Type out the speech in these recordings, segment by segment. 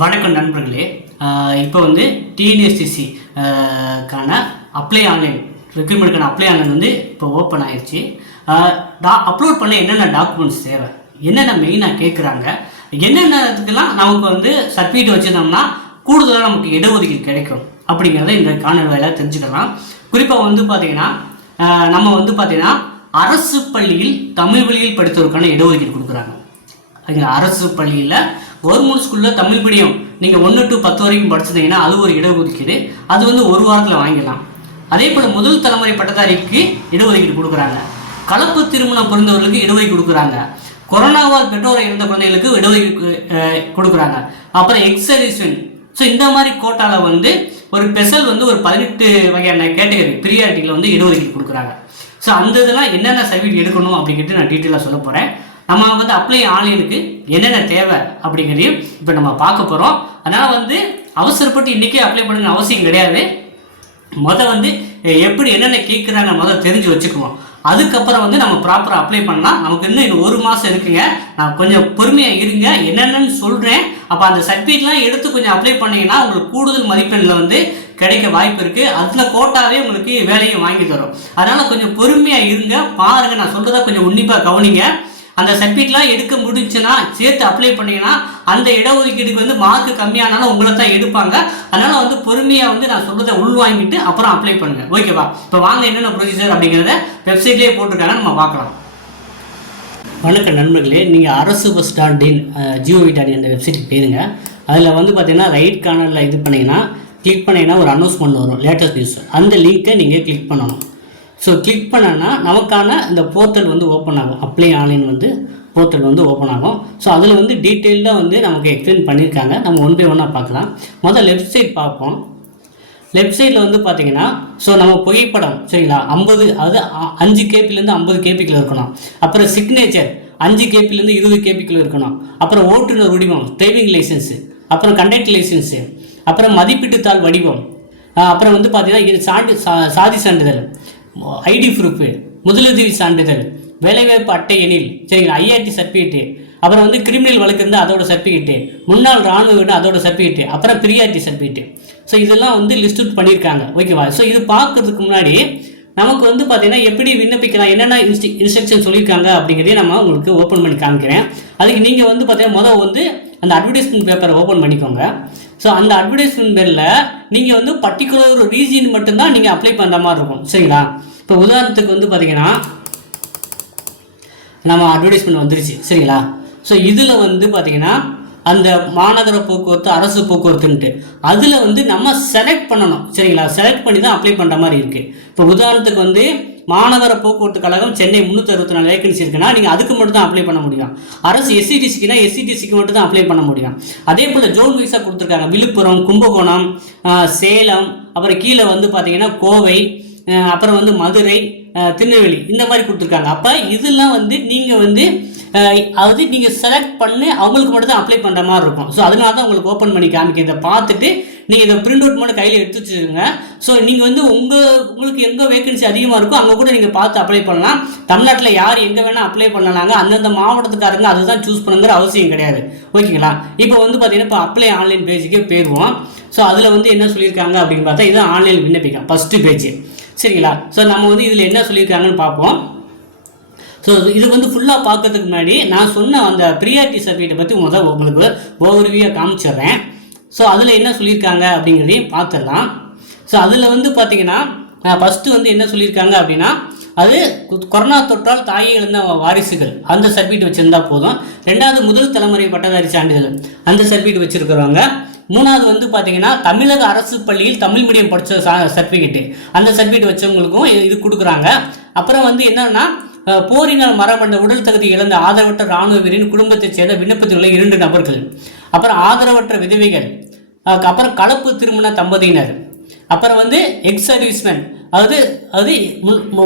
வணக்கம் நண்பர்களே. இப்போ வந்து டிஎன்எஸ்டிசி கான அப்ளை ஆன்லைன் ரெக்ரூட்மெண்ட்டுக்கான அப்ளை ஆன்லைன் வந்து இப்போ ஓப்பன் ஆயிடுச்சு. அப்லோட் பண்ண என்னென்ன டாக்குமெண்ட்ஸ் தேவை, என்னென்ன மெயினாக கேட்குறாங்க, என்னென்னதுக்கெல்லாம் நமக்கு வந்து சர்டிஃபிகேட் வச்சுருந்தோம்னா கூடுதலாக நமக்கு இடஒதுக்கீடு கிடைக்கும் அப்படிங்கிறத இந்த காணொலியில் தெரிஞ்சுக்கலாம். குறிப்பாக வந்து பார்த்திங்கன்னா நம்ம வந்து பார்த்திங்கன்னா அரசு பள்ளியில் தமிழ் வழியில் படித்தவருக்கான இடஒதுக்கீடு கொடுக்குறாங்க. அரசு பள்ளியில் கவர்மெண்ட் ஸ்கூலில் தமிழ் மீடியம் நீங்கள் 1 to 10 வரைக்கும் படிச்சிருந்தீங்கன்னா அது ஒரு இடஒதுக்கீடு. அது வந்து ஒரு வாரத்தில் வாங்கிடலாம். அதே போல் முதல் தலைமுறை பட்டதாரிக்கு இடஒதுக்கீடு கொடுக்குறாங்க. கலப்பு திருமணம் புரிந்தவர்களுக்கு இடஒதுக்கீடு கொடுக்குறாங்க. கொரோனாவால் பெற்றோரை இருந்த குழந்தைகளுக்கு இடஒதுக்கீடு கொடுக்குறாங்க. அப்புறம் எக்ஸர்வீஸ்மென். ஸோ இந்த மாதிரி கோட்டாவில் வந்து ஒரு ஸ்பெஷல் வந்து ஒரு 18 வகையான கேட்டகரி ப்ரியாரிட்டியில் வந்து இடஒதுக்கீடு கொடுக்குறாங்க. ஸோ அந்த இதெல்லாம் என்னென்ன சர்டிஃபிகேட் எடுக்கணும் அப்படிங்கிறது நான் டீட்டெயிலாக சொல்ல போகிறேன். நம்ம வந்து அப்ளை ஆன்லைனுக்கு என்னென்ன தேவை அப்படிங்கிறதையும் இப்போ நம்ம பார்க்க போகிறோம். அதனால் வந்து அவசரப்பட்டு இன்றைக்கே அப்ளை பண்ணுங்க அவசியம் கிடையாது. வந்து எப்படி என்னென்ன கேட்குறாங்க தெரிஞ்சு வச்சுக்குவோம். அதுக்கப்புறம் வந்து நம்ம ப்ராப்பராக அப்ளை பண்ணால் நமக்கு இன்னும் 1 மாதம் இருக்குங்க. நான் கொஞ்சம் பொறுமையாக இருங்க, என்னென்னு சொல்கிறேன். அப்போ அந்த சர்டிஃபிகேட்லாம் எடுத்து கொஞ்சம் அப்ளை பண்ணிங்கன்னா உங்களுக்கு கூடுதல் மதிப்பெண்ணில் வந்து கிடைக்க வாய்ப்பு இருக்குது. அதில் கோட்டாவே உங்களுக்கு வேலையை வாங்கி தரும். அதனால் கொஞ்சம் பொறுமையாக இருங்க, பாருங்கள். நான் சொல்கிறத கொஞ்சம் உன்னிப்பாக கவனிங்க. அந்த சர்டிஃபிகேட்லாம் எடுக்க முடிஞ்சுன்னா சேர்த்து அப்ளை பண்ணிங்கன்னா அந்த இடஒதுக்கீடுக்கு வந்து மார்க் கம்மியானாலும் உங்களை தான் எடுப்பாங்க. அதனால் வந்து பொறுமையாக வந்து நான் சொல்கிறத உள்வாங்கிட்டு அப்புறம் அப்ளை பண்ணுங்கள். ஓகேவா? இப்போ வாங்க என்னென்ன ப்ரொசீஜர் அப்படிங்கிறத வெப்சைட்லேயே போட்டிருக்காங்க, நம்ம பார்க்கலாம். வணக்கம் நண்பர்களே. நீங்கள் அரசு பஸ் ஸ்டாண்டின் ஜிஓவி.in அந்த வெப்சைட்டுக்கு போயிருங்க. அதில் வந்து பார்த்தீங்கன்னா ரைட் கார்னரில் இது பண்ணிங்கன்னா கிளிக் பண்ணிங்கன்னா ஒரு அனௌன்ஸ்மெண்ட் வரும், லேட்டஸ்ட் நியூஸ். அந்த லிங்க்கை நீங்கள் கிளிக் பண்ணணும். ஸோ கிளிக் பண்ணனா நமக்கான இந்த போர்ட்டல் வந்து ஓப்பன் ஆகும். அப்ளை ஆன்லைன் வந்து போர்ட்டல் வந்து ஓப்பன் ஆகும். ஸோ அதில் வந்து டீட்டெயில்டாக வந்து நமக்கு எக்ஸ்பிளைன் பண்ணியிருக்காங்க. நம்ம ஒன் பை ஒன்னாக பார்க்கலாம். முதல் லெஃப்ட் சைட் பார்ப்போம். லெஃப்ட் சைடில் வந்து பார்த்தீங்கன்னா ஸோ நம்ம புகைப்படம் சரிங்களா 50 அது 5 கேபிலேருந்து 50 கேபிக்குள்ள இருக்கணும். அப்புறம் சிக்னேச்சர் 5 கேபிலேருந்து 20 கேபிக்குள்ள இருக்கணும். அப்புறம் ஓட்டுநர் உரிமம், டிரைவிங் லைசன்ஸு, அப்புறம் கண்டக்டர் லைசன்ஸு, அப்புறம் மதிப்பீட்டுத்தாள் வடிவம், அப்புறம் வந்து பார்த்தீங்கன்னா சாதி சான்றிதழ், ஐடி ப்ரூஃபு, முதலுதவி சான்றிதழ், வேலைவாய்ப்பு அட்டை எண்ணில் சரிங்களா, ஐஆர்டி சர்டிஃபிகேட்டு, அப்புறம் வந்து கிரிமினல் வழக்கு இருந்தால் அதோட சர்டிஃபிகேட்டு, முன்னாள் ராணுவ வீடு அதோட சர்டிஃபிகேட்டு, அப்புறம் ப்ரியாரிட்டி சர்டிஃபிகேட்டு. ஸோ இதெல்லாம் வந்து லிஸ்ட் அவுட் பண்ணியிருக்காங்க. ஓகேவா? ஸோ இது பார்க்கறதுக்கு முன்னாடி நமக்கு வந்து பார்த்தீங்கன்னா எப்படி விண்ணப்பிக்கலாம், என்னென்ன இன்ஸ்ட்ரக்ஷன் சொல்லியிருக்காங்க அப்படிங்கிறதே நம்ம உங்களுக்கு ஓப்பன் பண்ணி காமிக்கிறேன். அதுக்கு நீங்கள் வந்து பார்த்தீங்கன்னா வந்து அந்த அட்வர்டைஸ்மெண்ட் பேப்பரை ஓப்பன் பண்ணிக்கோங்க. ஸோ அந்த அட்வர்டைஸ்மெண்ட் பேரில் நீங்கள் வந்து பர்டிகுலர் ஒரு ரீஜன் மட்டும்தான் நீங்கள் அப்ளை பண்ணுற மாதிரி இருக்கும். சரிங்களா? இப்போ உதாரணத்துக்கு வந்து பார்த்தீங்கன்னா நம்ம அட்வர்டைஸ்மெண்ட் வந்துருச்சு. சரிங்களா? ஸோ இதில் வந்து பார்த்தீங்கன்னா அந்த மாநகர போக்குவரத்து, அரசு போக்குவரத்துன்ட்டு அதில் வந்து நம்ம செலக்ட் பண்ணணும். சரிங்களா? செலக்ட் பண்ணி தான் அப்ளை பண்ணுற மாதிரி இருக்குது. இப்போ உதாரணத்துக்கு வந்து மாநகர போக்குவரத்து கழகம் சென்னை 364 வேகன்சி இருக்குன்னா நீங்கள் அதுக்கு மட்டும் தான் அப்ளை பண்ண முடியும். அரசு எஸ்சிடிசிக்குனா எஸ்சிடிசிக்கு மட்டும் தான் அப்ளை பண்ண முடியும். அதே போல் ஜோன் வைஸாக கொடுத்துருக்காங்க. விழுப்புரம், கும்பகோணம், சேலம், அப்புறம் கீழே வந்து பார்த்தீங்கன்னா கோவை, அப்புறம் வந்து மதுரை, திருநெல்வேலி இந்த மாதிரி கொடுத்துருக்காங்க. அப்போ இதெல்லாம் வந்து நீங்கள் வந்து அதாவது நீங்கள் செலக்ட் பண்ணி அவங்களுக்கு மட்டும் தான் அப்ளை பண்ணுற மாதிரி இருக்கும். ஸோ அதனால தான் உங்களுக்கு ஓப்பன் பண்ணி காமிக்க. இதை பார்த்துட்டு நீங்கள் இதை பிரிண்ட் அவுட் மட்டும் கையில் எடுத்து வச்சுருங்க. ஸோ நீங்கள் வந்து உங்களுக்கு எங்கே வேகன்சி அதிகமாக இருக்கோ அங்கே கூட நீங்கள் பார்த்து அப்ளை பண்ணலாம். தமிழ்நாட்டில் யார் எங்கே வேணால் அப்ளை பண்ணலாங்க. அந்தந்த மாவட்டத்துக்காரங்க அதுதான் சூஸ் பண்ணுங்கிற அவசியம் கிடையாது. ஓகேங்களா? இப்போ வந்து பார்த்தீங்கன்னா இப்போ அப்ளை ஆன்லைன் பேஜுக்கே போயிடுவோம். ஸோ அதில் வந்து என்ன சொல்லியிருக்காங்க அப்படின்னு பார்த்தா இது ஆன்லைன் விண்ணப்பிக்கும் ஃபஸ்ட்டு பேஜ். சரிங்களா? ஸோ நம்ம வந்து இதில் என்ன சொல்லியிருக்காங்கன்னு பார்ப்போம். ஸோ இது வந்து ஃபுல்லாக பார்க்கறதுக்கு முன்னாடி நான் சொன்ன அந்த ப்ரியாரிட்டி சர்டிஃபிகேட்டை பற்றி உங்களுக்கு ஓவர்வியூவாக காமிச்சிடுறேன். ஸோ அதில் என்ன சொல்லியிருக்காங்க அப்படிங்கிறதையும் பார்த்துடலாம். ஸோ அதில் வந்து பார்த்தீங்கன்னா ஃபஸ்ட்டு வந்து என்ன சொல்லியிருக்காங்க அப்படின்னா அது கொரோனா தொற்றால் தாயை இழந்த வாரிசுகள் அந்த சர்டிஃபிகேட் வச்சுருந்தா போதும். 2வது முதல் தலைமுறை பட்டதாரி சான்றிதழ் அந்த சர்டிஃபிகேட் வச்சுருக்கிறவங்க. 3வது வந்து பார்த்தீங்கன்னா தமிழக அரசு பள்ளியில் தமிழ் மீடியம் படித்த சர்டிஃபிகேட்டு அந்த சர்டிஃபிகேட் வச்சவங்களுக்கும் இது கொடுக்குறாங்க. அப்புறம் வந்து என்னன்னா போரினால் மரணமடைந்த உடல் தகுதி இழந்த ஆதரவற்ற இராணுவ வீரின் குடும்பத்தைச் சேர்ந்த விண்ணப்பத்தில் உள்ள 2 நபர்கள், அப்புறம் ஆதரவற்ற விதவைகள், அப்புறம் கலப்பு திருமண தம்பதியினர், அப்புறம் வந்து எக்ஸ் சர்வீஸ்மேன் அதாவது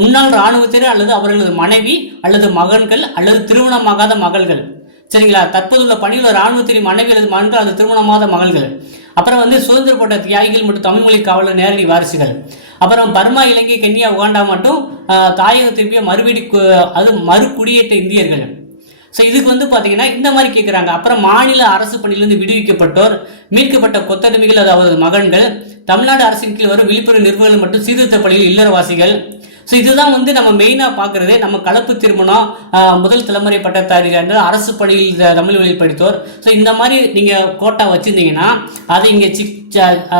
முன்னாள் இராணுவத்தினர் அல்லது அவர்களது மனைவி அல்லது மகன்கள் அல்லது திருமணமாகாத மகள்கள். சரிங்களா? தற்போதுள்ள பணியில் இராணுவத்தின் மனைவி அல்லது மகன்கள் அல்லது திருமணமாகாத மகள்கள். அப்புறம் வந்து சுதந்திர போட்ட தியாகிகள் மற்றும் தமிழ்மொழி காவலர் நேரடி வாரிசுகள். அப்புறம் பர்மா, இலங்கை, கென்யா, உகாண்டா மட்டும் தாயக திருப்பிய மறு குடியேற்ற இந்தியர்கள். ஸோ இதுக்கு வந்து பார்த்தீங்கன்னா இந்த மாதிரி கேட்குறாங்க. அப்புறம் மாநில அரசு பணியிலிருந்து விடுவிக்கப்பட்டோர், மீட்கப்பட்ட கொத்தடிமைகள் அதாவது மகன்கள், தமிழ்நாடு அரசின் கீழ் வரும் விழிப்புணர்வு நிறுவனங்கள் மற்றும் சீர்திருத்த பள்ளியில் இல்லறவாசிகள். ஸோ இதுதான் வந்து நம்ம மெயினாக பார்க்குறது. நம்ம கலப்பு திருமணம், முதல் தலைமுறை பட்டதாரிகள், அரசு பணியில் தமிழ் வழியில் படித்தோர். ஸோ இந்த மாதிரி நீங்கள் கோட்டா வச்சுருந்தீங்கன்னா அதை இங்கே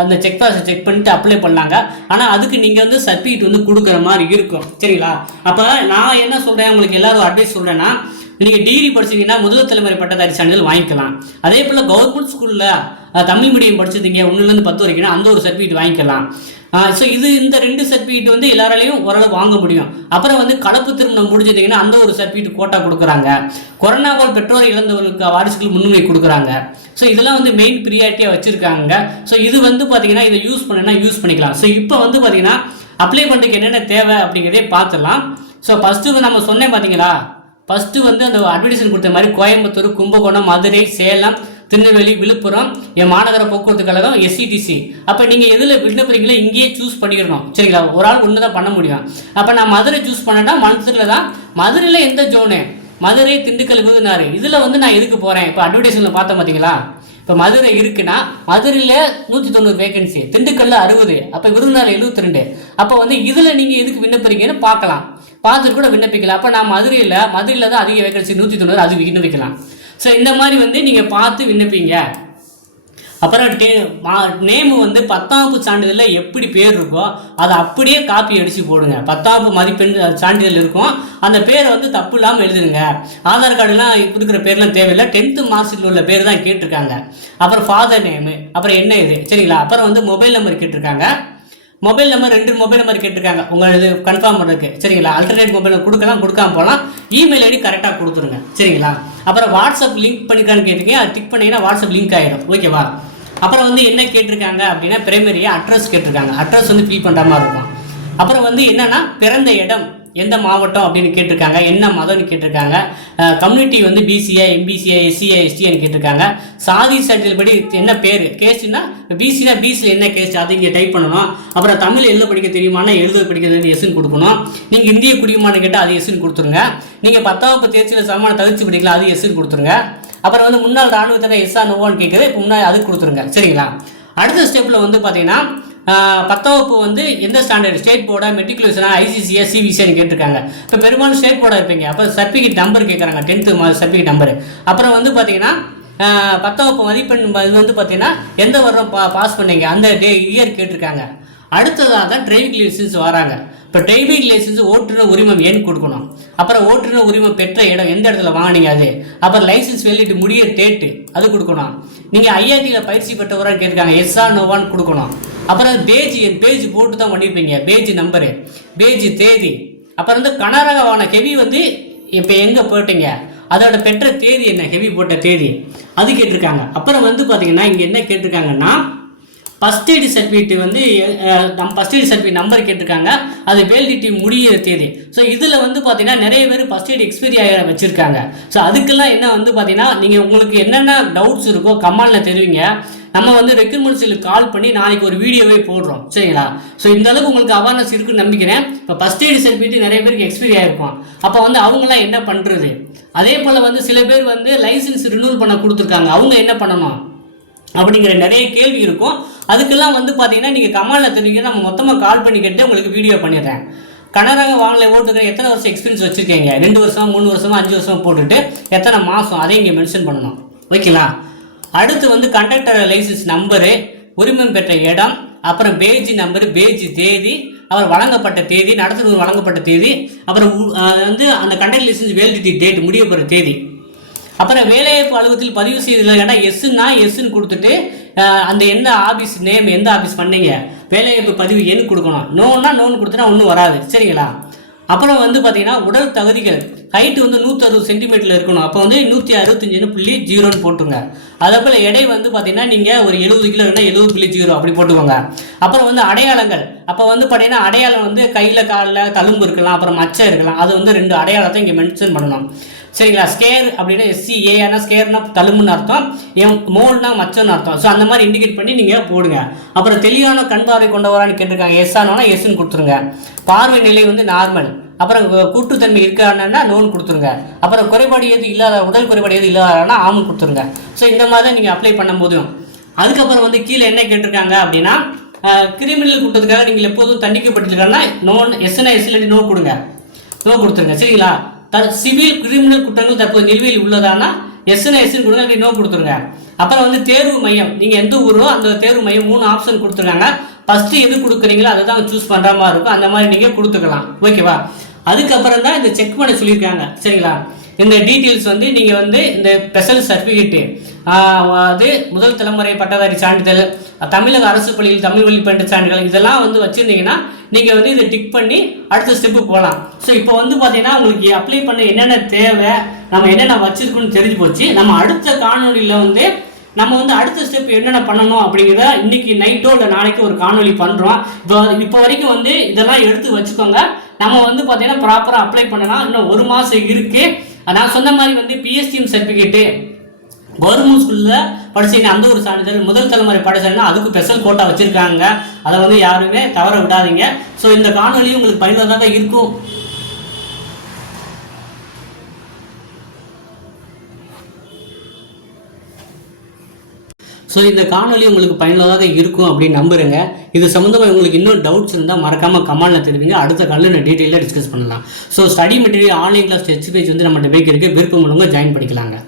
அந்த செக் பாக்ஸை செக் பண்ணிட்டு அப்ளை பண்ணாங்க. ஆனால் அதுக்கு நீங்கள் வந்து சர்டிஃபிகேட் வந்து கொடுக்குற மாதிரி இருக்கும். சரிங்களா? அப்போ நான் என்ன சொல்கிறேன், உங்களுக்கு எல்லாரும் அட்வைஸ் சொல்கிறேன்னா, நீங்கள் டிகிரி படிச்சிங்கன்னா முதல் தலைமுறை பட்டதாரி சான்றிதழ் வாங்கிக்கலாம். அதே போல் கவர்மெண்ட் ஸ்கூலில் தமிழ் மீடியம் படிச்சிருந்தீங்க 1லேருந்து 10 வரைக்கும் அந்த ஒரு சர்டிஃபிகேட் வாங்கிக்கலாம். ஸோ இந்த 2 சர்டிஃபிகேட் வந்து எல்லாராலையும் ஓரளவு வாங்க முடியும். அப்புறம் வந்து கலப்பு திருமணம் முடிஞ்சிருந்தீங்கன்னா அந்த ஒரு சர்டிஃபிகேட் கோட்டா கொடுக்குறாங்க. கொரோனாவால் பெற்றோர் இழந்தவர்களுக்கு வாரிசுகளுக்கு முன்னுரிமை கொடுக்குறாங்க. ஸோ இதெல்லாம் வந்து மெயின் ப்ரியாரிட்டியாக வச்சுருக்காங்க. ஸோ இது வந்து பார்த்தீங்கன்னா இதை யூஸ் பண்ணனா யூஸ் பண்ணிக்கலாம். ஸோ இப்போ வந்து பார்த்தீங்கன்னா அப்ளை பண்ணுறதுக்கு என்னென்ன தேவை அப்படிங்கிறதே பார்த்துடலாம். ஸோ ஃபஸ்ட்டு நம்ம சொன்னேன் பார்த்தீங்களா, ஃபஸ்ட்டு வந்து அந்த அட்வர்டைஸ்மெண்ட் கொடுத்த மாதிரி கோயம்புத்தூர், கும்பகோணம், மதுரை, சேலம், திருநெல்வேலி, விழுப்புரம், என் மாநகர போக்குவரத்து கழகம், எஸ்சிடிசி. அப்போ நீங்கள் எதில் விண்ணப்பிக்கிறீங்களோ இங்கேயே சூஸ் பண்ணிக்கிறணும். சரிங்களா? ஒரு ஆள் ஒன்று தான் பண்ண முடியும். அப்போ நான் மதுரை சூஸ் பண்ணேன்னா மதுரையில் தான். மதுரையில் எந்த ஜோனு? மதுரை, திண்டுக்கல், விருதுநகர். இதில் வந்து நான் எதுக்கு போகிறேன்? இப்போ அட்வர்டைஸ்மெண்ட்டில் பார்த்தேன் பார்த்தீங்களா, இப்போ மதுரை இருக்குன்னா மதுரையில் 190 வேகன்சி, திண்டுக்கல்ல 60, அப்போ விருதுநகர் 72. அப்போ வந்து இதில் நீங்கள் எதுக்கு விண்ணப்பிக்கிறீங்கன்னு பார்க்கலாம், பார்த்துட்டு கூட விண்ணப்பிக்கலாம். அப்போ நான் மதுரையில் தான் அதிக வேகன்சி 190, அது விண்ணப்பிக்கலாம். ஸோ இந்த மாதிரி வந்து நீங்கள் பார்த்து விண்ணப்பிங்க. அப்புறம் நேமு வந்து 10ஆம் வகுப்பு சான்றிதழில் எப்படி பேர் இருக்கோ அதை அப்படியே காப்பி அடித்து போடுங்க. 10ஆம் வகுப்பு மதிப்பெண் சான்றிதழ் இருக்கும், அந்த பேரை வந்து தப்பு இல்லாமல் எழுதுருங்க. ஆதார் கார்டுலாம் கொடுக்குற பேர்லாம் தேவையில்லை, 10th மார்க் ஷீட்டில் உள்ள பேர் தான் கேட்டிருக்காங்க. அப்புறம் ஃபாதர் நேமு, அப்புறம் என்ன இது, சரிங்களா? அப்புறம் வந்து மொபைல் நம்பர் கேட்டிருக்காங்க. மொபைல் நம்பர் 2 மொபைல் நம்பர் கேட்டிருக்காங்க உங்களுக்கு கன்ஃபார்ம் பண்ணுறதுக்கு. சரிங்களா? அல்டர்னேட் மொபைல் கொடுக்கலாம், கொடுக்காம போகலாம். இமெயில் ஐடி கரெக்டாக கொடுத்துருங்க. சரிங்களா? அப்புறம் வாட்ஸ்அப் லிங்க் பண்ணிக்கான்னு கேட்டிருக்கீங்க, அது டிக் பண்ணிங்கன்னா வாட்ஸ்அப் லிங்க் ஆகிடும். ஓகேவா? அப்புறம் வந்து என்ன கேட்டிருக்காங்க அப்படின்னா பிரைமரியாக அட்ரஸ் கேட்டிருக்காங்க. அட்ரஸ் வந்து ஃபில் பண்ணுற மாதிரி இருக்கும். அப்புறம் வந்து என்னென்னா பிறந்த இடம் எந்த மாவட்டம் அப்படின்னு கேட்டிருக்காங்க, என்ன மதம்னு கேட்டிருக்காங்க, கம்யூனிட்டி வந்து பிசிஐ, எம்பிசிஐ, எஸ்சிஐ, எஸ்டின்னு கேட்டிருக்காங்க. சாதி சான்றிதழ் படி என்ன பேர், கேஸ்ட்னா பிசினா பிசியில் என்ன கேஸ்ட் அதை இங்கே டைப் பண்ணணும். அப்புறம் தமிழ் எழுத படிக்க தெரியுமானா எழுத படிக்கிறது எஸ்ன்னு கொடுக்கணும். நீங்கள் இந்திய குடியுமான்னு கேட்டால் அது எஸ்ன்னு கொடுத்துருங்க. நீங்கள் 10ஆம் வகுப்பு தேர்ச்சியில் சமமான தகுதி படிக்கலாம், அது எஸ்ன்னு கொடுத்துருங்க. அப்புறம் வந்து முன்னாள் ராணுவத்தினர் எஸ்ஆ நோவான்னு கேட்குறது, இப்போ முன்னாடி அது கொடுத்துருங்க. சரிங்களா? அடுத்த ஸ்டெப்பில் வந்து பார்த்தீங்கன்னா 10ஆம் வகுப்பு வந்து எந்த ஸ்டாண்டர்ட், ஸ்டேட் போர்டா, மெட்ரிகுலேஷனா, ஐசிசியா, சிபிசின்னு கேட்டிருக்காங்க. இப்போ பெரும்பாலும் ஸ்டேட் போர்டாக இருப்பீங்க. அப்போ சர்டிஃபிகேட் நம்பர் கேட்குறாங்க, 10th சர்டிஃபிகேட் நம்பர். அப்புறம் வந்து பார்த்தீங்கன்னா 10ஆம் வகுப்பு மதிப்பெண் வந்து பார்த்தீங்கன்னா எந்த வருடம் பாஸ் பண்ணீங்க அந்த இயர் கேட்டிருக்காங்க. அடுத்ததாக தான் டிரைவிங் லைசன்ஸ் வராங்க. இப்போ டிரைவிங் லைசன்ஸ் ஓட்டுநர் உரிமம் எண் கொடுக்கணும். அப்புறம் ஓட்டுநர் உரிமம் பெற்ற இடம் எந்த இடத்துல வாங்கினீங்க அது. அப்புறம் லைசன்ஸ் வெளியிட்டு முடிகிற டேட்டு அது கொடுக்கணும். நீங்கள் ஐஆர்டியில் பயிற்சி பெற்றவரான்னு கேட்டிருக்காங்க, எஸ்ஆ நோவான்னு கொடுக்கணும். அப்புறம் பேஜ் போட்டு தான் பண்ணியிருப்பீங்க, பேஜ் நம்பரு, பேஜ் தேதி. அப்புறம் வந்து கனரக வாகன ஹெவி வந்து இப்போ எங்கே போட்டீங்க, அதோட பெற்ற தேதி என்ன, ஹெவி போட்ட தேதி அது கேட்டிருக்காங்க. அப்புறம் வந்து பார்த்தீங்கன்னா இங்கே என்ன கேட்டிருக்காங்கன்னா ஃபஸ்ட் எய்டு சர்டிஃபிகேட் வந்து ஃபஸ்ட் எய்டு சர்டிஃபிகேட் நம்பர் கேட்டிருக்காங்க, அது வேலிடிட்டி முடிகிற தேதி. ஸோ இதில் வந்து பார்த்தீங்கன்னா நிறைய பேர் ஃபஸ்ட் எய்டு எக்ஸ்பைரி ஆக வச்சுருக்காங்க. ஸோ அதுக்கெல்லாம் என்ன வந்து பார்த்தீங்கன்னா நீங்கள் உங்களுக்கு என்னென்ன டவுட்ஸ் இருக்கோ கமெண்டில் தெரிவிங்க. நம்ம வந்து ரெக்ரூட்மெண்ட்ஸில் கால் பண்ணி நாளைக்கு ஒரு வீடியோவே போடுறோம். சரிங்களா? ஸோ இந்த அளவுக்கு உங்களுக்கு அவேர்னஸ் இருக்குன்னு நம்பிக்கிறேன். இப்போ ஃபஸ்ட் எய்டு சர்டிஃபிகேட் நிறைய பேருக்கு எக்ஸ்பைரி ஆகிருக்கும். அப்போ வந்து அவங்களாம் என்ன பண்ணுறது? அதே போல் வந்து சில பேர் வந்து லைசன்ஸ் ரினியூவல் பண்ண கொடுத்துருக்காங்க, அவங்க என்ன பண்ணணும் அப்படிங்கிற நிறைய கேள்வி இருக்கும். அதுக்கெல்லாம் வந்து பார்த்தீங்கன்னா நீங்கள் கமெண்டில் தெரிவிங்க, நம்ம மொத்தமாக கால் பண்ணி கேட்டு உங்களுக்கு வீடியோ பண்ணிடுறேன். கனரக வாகன ஓட்டுநர் எத்தனை வருஷம் எக்ஸ்பீரியன்ஸ் வச்சுருக்கீங்க, 2 வருஷம் 3 வருஷமா 5 வருஷம் போட்டுட்டு எத்தனை மாதம் அதையும் இங்கே மென்ஷன் பண்ணணும். ஓகேங்களா? அடுத்து வந்து கண்டக்டர் லைசன்ஸ் நம்பரு, உரிமம் பெற்ற இடம், அப்புறம் பேஜ் நம்பரு, பேஜ் தேதி, அப்புறம் வழங்கப்பட்ட தேதி, நடத்துனர் வழங்கப்பட்ட தேதி, அப்புறம் வந்து அந்த கண்டக்டர் லைசன்ஸ் வேலிடிட்டி டேட் முடிய போகிற தேதி. அப்புறம் வேலைவாய்ப்பு அலுவலகத்தில் பதிவு செய்ததில் கேட்டால் எஸ்ன்னா எஸ்ன்னு கொடுத்துட்டு அந்த எந்த ஆஃபீஸ் நேம், எந்த ஆஃபீஸ் பண்ணீங்க, வேலைவாய்ப்பு பதிவு எண் கொடுக்கணும். நோன்னா நோன்னு கொடுத்தனா ஒன்றும் வராது. சரிங்களா? அப்புறம் வந்து பார்த்தீங்கன்னா உடல் தகுதிகள், ஹைட்டு வந்து 160 சென்டிமீட்டரில் இருக்கணும். அப்போ வந்து 165.0 போட்டுங்க. அதே போல் எடை வந்து பார்த்தீங்கன்னா நீங்கள் ஒரு 70 கிலோ இருந்தால் 70.0 அப்படி போட்டுக்கோங்க. அப்புறம் வந்து அடையாளங்கள், அப்போ வந்து பார்த்தீங்கன்னா அடையாளம் வந்து கையில் காலில் தழும்பு இருக்கலாம், அப்புறம் மச்சம் இருக்கலாம், அது வந்து 2 அடையாளத்தை இங்கே மென்ஷன் பண்ணணும். சரிங்களா? ஸ்கேர் அப்படின்னா SCA, ஆனால் ஸ்கேர்னா தழும்புன்னு அர்த்தம், மோல்னா மச்சம்னு அர்த்தம். ஸோ அந்த மாதிரி இண்டிகேட் பண்ணி நீங்கள் போடுங்க. அப்புறம் தெளிவான கண் பார்வை கொண்டவரான்னு கேட்டிருக்காங்க, எஸ்ஆனோனா எஸ்ன்னு கொடுத்துருங்க. பார்வை நிலை வந்து நார்மல், அப்புறம் கூட்டுத்தன்மை இருக்கானா நோன் கொடுத்துருங்க. அப்புறம் குறைபாடு எது இல்லாத உடல் குறைபாடு எது இல்லாதனா ஆமும் கொடுத்துருங்க. ஸோ இந்த மாதிரி தான் நீங்கள் அப்ளை பண்ணும்போதும். அதுக்கப்புறம் வந்து கீழே என்ன கேட்டிருக்காங்க அப்படின்னா கிரிமினல் குற்றத்துக்காக நீங்கள் எப்போதும் தண்டிக்கப்பட்டிருக்காங்கன்னா நோன் எஸ்என்ஐ எஸ்எல்டி நோ கொடுங்க, நோ கொடுத்துருங்க. சரிங்களா? சிவில் கிரிமினல் குற்றங்கள் தற்போது நிலுவையில் உள்ளதானா எஸ்என்ஐ எஸ்என் கொடுங்க, அப்படி நோ கொடுத்துருங்க. அப்புறம் வந்து தேர்வு மையம், நீங்கள் எந்த ஊரோ அந்த தேர்வு மையம் 3 ஆப்ஷன் கொடுத்துருக்காங்க. ஃபஸ்ட்டு எது கொடுக்குறீங்களோ அதை தான் சூஸ் பண்ணுற மாதிரி இருக்கும். அந்த மாதிரி நீங்கள் கொடுத்துக்கலாம். ஓகேவா? அதுக்கப்புறம் தான் இந்த செக் பண்ண சொல்லியிருக்காங்க. சரிங்களா? இந்த டீட்டெயில்ஸ் வந்து நீங்கள் வந்து இந்த ஸ்பெஷல் சர்டிஃபிகேட்டு, அது முதல் தலைமுறை பட்டதாரி சான்றிதழ், தமிழக அரசு பள்ளியில் தமிழ் வழி பயின்ற சான்றிதழ், இதெல்லாம் வந்து வச்சுருந்தீங்கன்னா நீங்கள் வந்து இதை டிக் பண்ணி அடுத்த ஸ்டெப்பு போகலாம். ஸோ இப்போ வந்து பார்த்தீங்கன்னா உங்களுக்கு அப்ளை பண்ண என்னென்ன தேவை, நம்ம என்னென்ன வச்சுருக்கோன்னு தெரிஞ்சு போச்சு. நம்ம அடுத்த காணொலியில் வந்து நம்ம வந்து அடுத்த ஸ்டெப் என்னென்ன பண்ணணும் அப்படிங்கிறத இன்னைக்கு நைட்டோ இல்லை நாளைக்கு ஒரு காணொலி பண்ணுறோம். இப்போ வரைக்கும் வந்து இதெல்லாம் எடுத்து வச்சுக்கோங்க. நம்ம வந்து பார்த்தீங்கன்னா ப்ராப்பராக அப்ளை பண்ணலாம். இன்னும் 1 மாதம் இருக்குது. நான் சொன்ன மாதிரி வந்து பிஎஸ்டிஎம் சர்டிஃபிகேட்டு, கவர்மெண்ட் ஸ்கூலில் படிச்சீங்க அந்த ஒரு சான்றிதழ், முதல் தலைமுறை படிச்சீங்கன்னா அதுக்கு ஸ்பெஷல் கோட்டா வச்சுருக்காங்க. அதை வந்து யாருமே தவற விடாதீங்க. ஸோ இந்த காணொலியும் உங்களுக்கு பயனுள்ளதாக இருக்கும். ஸோ இந்த காணொலி உங்களுக்கு பயனுள்ளதாக இருக்கும் அப்படின்னு நம்புறேங்க. இது சம்மந்தமாக உங்களுக்கு இன்னும் டவுட்ஸ் இருந்தால் மறக்காமல் கமெண்ட்டில் தெரிவிங்க. அடுத்த காலையில் நான் டீட்டெயிலாக டிஸ்கஸ் பண்ணலாம். So study material online class test page வந்து நம்ம டிபேக் இருக்குது. விருப்பம் உள்ளவங்க ஜாயின் பண்ணிக்கலாங்க.